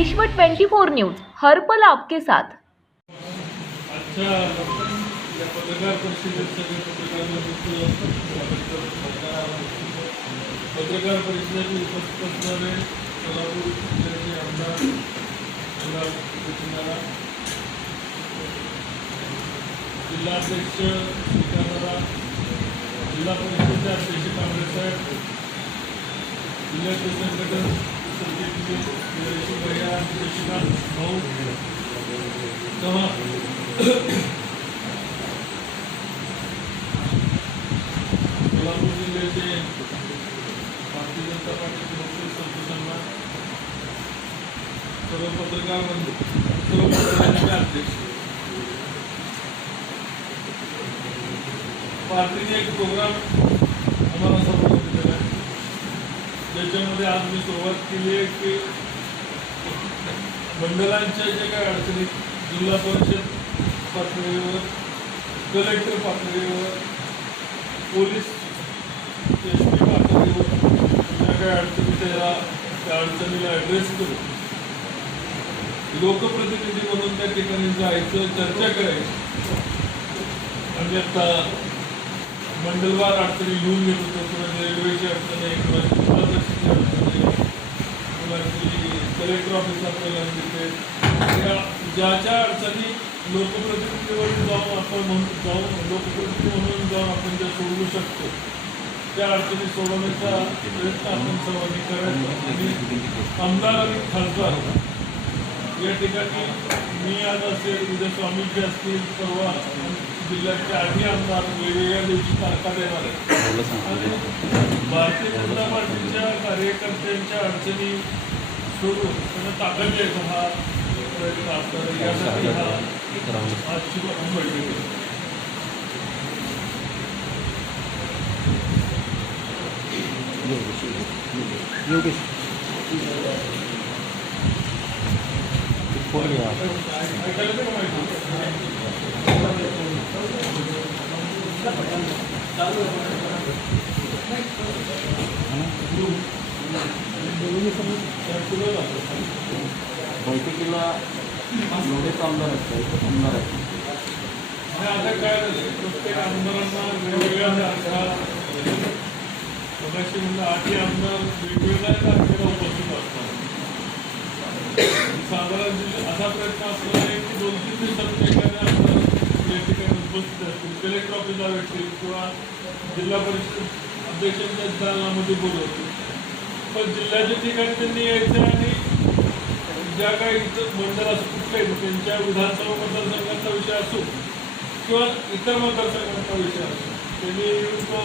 विश्व 24 न्यूज हर्पल आपके साथ. पत्रकार परिषदेची उपस्थित असणारे सोलापूर जिल्ह्याचे आमदार गुलाब जिल्हाध्यक्ष स्वीकारणारा जिल्हा परिषदेचे अध्यक्ष काँग्रेस साहेब जिल्ह्याचे संघटन भाऊ सोलापूर जिल्ह्याचे भारतीय जनता पार्टीचे मुख्य संघटना सर्व पत्रकार बंधू सर्व पत्रकारांचे अध्यक्ष पार्टीने एक प्रोग्राम ज्याच्यामध्ये आज मी सुरुवात केली आहे की मंडळांच्या ज्या काही अडचणी जिल्हा परिषद पातळीवर कलेक्टर पातळीवर पोलीस एस पी पातळीवर ज्या काही अडचणी त्याला त्या अडचणीला ॲड्रेस करून लोकप्रतिनिधी म्हणून त्या ठिकाणी जायचं चर्चा करायची. आणि आता मंडलवार अडचणी घेऊन घेत होतो किंवा रेल्वेची अडचणी आहे किंवा कलेक्टर ऑफिसला प्रलंबित या ज्या ज्या अडचणी लोकप्रतिनिधीवर जाऊन आपण म्हणून जाऊन लोकप्रतिनिधी म्हणून जाऊन आपण ज्या सोडवू शकतो. त्या अडचणी सोडवण्याचा प्रयत्न आपण सर्वांनी करायचा आणि आमदार आणि खासदार या ठिकाणी मी आज असेल उद्या स्वामीजी असतील सर्व जिल्ह्याचे आधी आमदार वेगवेगळ्या दिवशी तारखा देणार आणि भारतीय जनता पार्टीच्या कार्यकर्त्यांच्या अडचणी सोडून त्यांना ताकद द्यायचा हा प्रयत्न असणार यासाठी हा आजची आपण बैठक आहे. का माहिती तुला जातो. बैठकीला एवढेच आमदार आहेत आमदार आहेत. आता काय झालं? प्रत्येक आमदारांना वेगवेगळ्या तारखा मगाशी म्हणजे आधी आमदार वेगवेगळ्या तारखेला उपस्थित असतात साधारण असा प्रयत्न असला आहे की दोन तीन दिवसात एखाद्या आमदार या ठिकाणी कलेक्टर ऑफिसला भेटतील किंवा जिल्हा परिषद अध्यक्षांच्या दालनामध्ये बोलवतील. पण जिल्ह्याच्या ठिकाणी त्यांनी यायचं आणि ज्या काही इथं मंडळ असं कुठले त्यांच्या विधानसभा मतदारसंघाचा विषय असो किंवा इतर मतदारसंघांचा विषय असो त्यांनी येऊन तो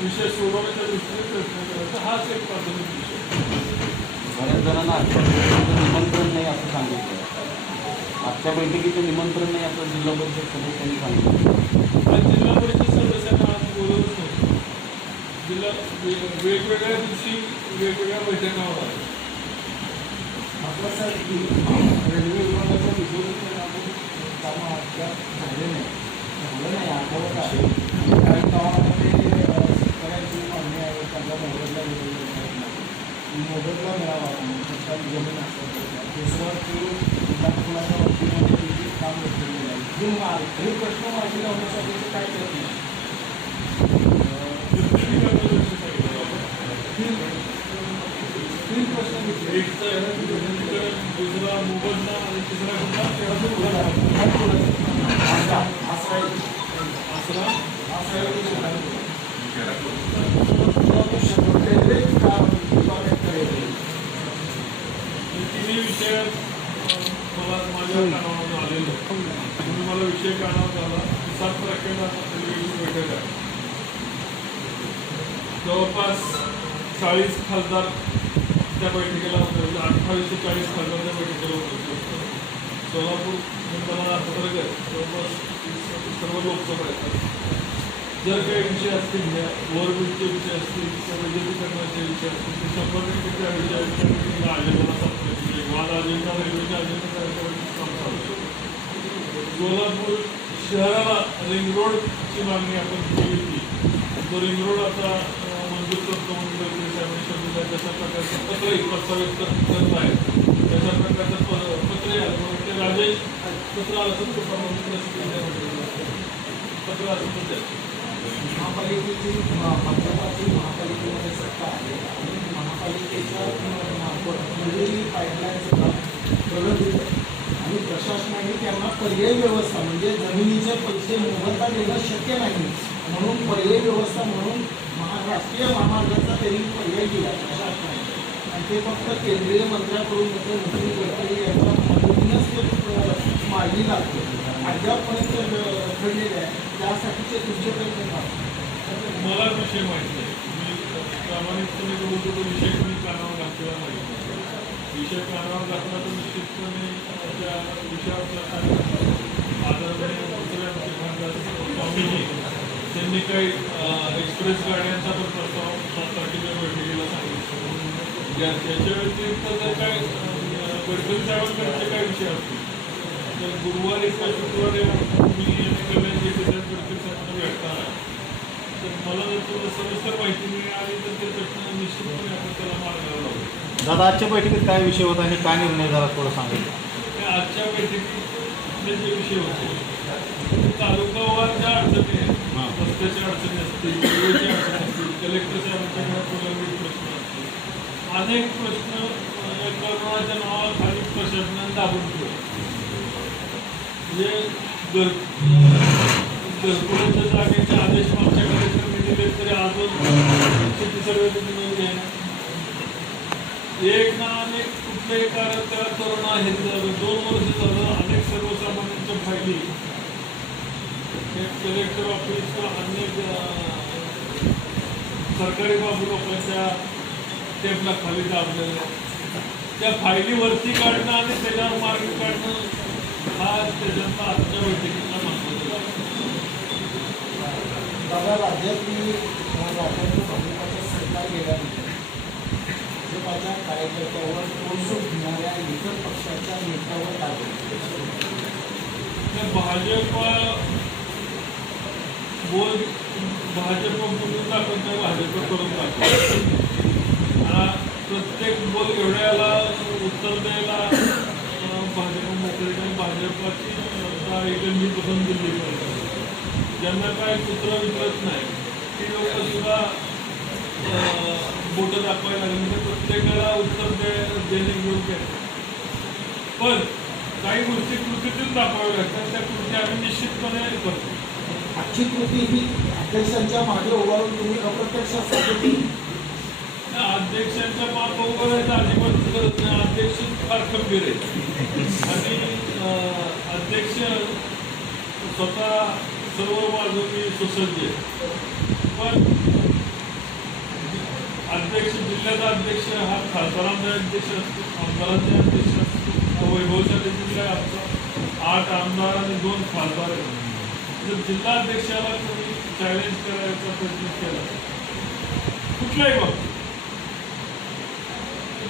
विषय सोडवण्याच्या दृष्टीने प्रयत्न करायचा. हाच एक प्राथमिक विषय. बऱ्याच जणांना निमंत्रण नाही असं सांगितलं. आजच्या बैठकीचं निमंत्रण नाही असं जिल्हा परिषद सदस्यांनी सांगितलं. जिल्हा परिषद सदस्यांना आज नव्हतं जिल्हा वेगवेगळ्या दिवशी वेगवेगळ्या बैठका होतात की रेल्वे विभागाच्या विद्युतीकरण आपण कामं अद्याप झाले नाही. झालं नाही आठवत आहे. काही गावामध्ये अ, शेतकऱ्यांची मागणी आहे त्यांना मोबदला मोबदला मिळावा म्हणून त्याच्या जमीन असतात. दुसरं की लाखोलाच्या वतीमध्ये ते जे काम घेतलेलं आहे हे माल हे प्रश्न मार्गी लावण्यासाठी काय मला माझ्या कानावर आलेलं म्हणून मला विषय कानावर झाला सात तारखेला रेल्वेची बैठक आहे जवळपास चाळीस खासदार त्या बैठकीला उपस्थित अठ्ठावीस ते चाळीस खासदार त्या बैठकीला उपस्थित सोलापूर मंडळाला अंतर्गत जवळपास सर्व लोकसभा येतात जर काही विषय असतील ओव्हरब्रिजचे विषय असतील किंवा वैद्यकीकरणाचे विषय असतील ते शंभर त्या विषयाच्या अजेंडाला सापडले माझा अजेंडा रेल्वेच्या अजेंडा तयार करायचं काम सोलापूर शहराला रिंग रोडची मागणी आपण केली होती तो रिंग रोड आता मंजूर करतो म्हणून रेल्वे साहेबांनी शब्द दिला. तशा प्रकारचं पत्रही प्रस्तावित करत आहे. तशा प्रकारचं प- पत्र आलं ते राजेश पत्र असं तो प्रमाणपत्र पत्र असं तर द्या. महापालिकेची म- भाजपाची महापालिकेमध्ये सत्ता आहे. आणि महापालिकेच्या मार्फत प्रगत आणि प्रशासनाने त्यांना पर्याय व्यवस्था म्हणजे जमिनीचे पैसे मोबदला देणं शक्य नाही. म्हणून पर्याय व्यवस्था म्हणून महाराष्ट्रीय महामार्गाचा त्यांनी पर्याय दिला प्रशासनाने. आणि ते फक्त केंद्रीय मंत्र्याकडून म्हणजे नितीन गडकरी यांच्या मदतीनंच ते अ, मार्गी लागते. अद्यापपर्यंत घडलेलं आहे. त्यासाठीचे तुमचे प्रयत्न मला विषय माहिती आहे? मी प्रामाणिकपणे बोलतो तो विषय मी कानावर घातलेला नाही. विषय कानावर घातला तर निश्चितपणे त्या विषयावर आदरणीय स्वामीजी त्यांनी काही एक्सप्रेस गाड्यांचा पण प्रस्ताव सात तारखेच्या बैठकीला सांगितलं. त्याच्या व्यतिरिक्त जर काही गडकरी साहेबांकडचे काही विषय असतील? तर गुरुवारी किंवा शुक्रवारी मी भेटणार आहे. तर मला जर तुला सविस्तर माहिती मिळाली तर ते प्रश्न निश्चितपणे आपण त्याला मार्गाला लावू. दादा आजच्या बैठकीत काय विषय होता आणि काय निर्णय झाला थोडं सांगितलं त्या आजच्या बैठकीतले जे विषय होते तालुकावार ज्या अडचणी आहेत. रस्त्याच्या अडचणी असतील रेल्वेच्या अडचणी असतील कलेक्टर साहेबांच्या प्रलंबित प्रश्न असतील. अनेक प्रश्न कोरोनाच्या नावाखाली प्रशासनाने दाबून ठेवले. म्हणजे घर घरकुलाच्या जागेचे आदेश मागच्या कलेक्टरने दिले तरी अजून शेती सर्वे तुम्ही एक ना अनेक कुठल्याही कारण त्याला तरुण हे झालं दोन वर्ष झालं अनेक सर्वसामान्यांच्या फायली कलेक्टर ऑफिस अनेक सरकारी बाबू लोकांच्या टेपला खाली दाबलेल्या त्या फायलीवरती काढणं आणि त्याच्यावर मार्ग काढणं हा त्याच्यातला आजच्या बैठकीतला महत्त्वाचा दादा राज्यातली राज्यातलं भाजपाचं सरकार गेल्यानंतर भाजपाच्या कार्यकर्त्यावर तोडसोड घेणाऱ्या इतर पक्षाच्या नेत्यावर काय त्या भाजप बोल भाजप बोलून दाखवत नाही भाजप करून दाखवत आणि प्रत्येक बोल एवढ्याला उत्तर द्यायला इकडली पसंत दिली ज्यांना काय कुत्र विकत नाही ती लोक सुद्धा बोटं दाखवायला लागली. म्हणजे प्रत्येकाला उत्तर देणे योग्य आहे. पण काही गोष्टी कृतीतून दाखवाव्या लागतात त्या कृती आम्ही निश्चितपणे करतो. आजची कृती ही अध्यक्षांच्या मागे उभारून तुम्ही अप्रत्यक्ष अध्यक्षांच्या माग उभं राहायचं अजिबात करत नाही. अध्यक्ष फार खंबीर आहे आणि अध्यक्ष स्वतः सर्व बाजूनी सुसज्ज आहे पण अध्यक्ष जिल्ह्याचा अध्यक्ष हा खासदारांचा अध्यक्ष असतो आमदारांचे अध्यक्ष असतो. वैभवशाली जिल्हा आमचा. आठ आमदार आणि दोन खासदार आहेत. जर जिल्हा अध्यक्षाला कोणी चॅलेंज करायचा प्रयत्न केला कुठल्याही बाबतीत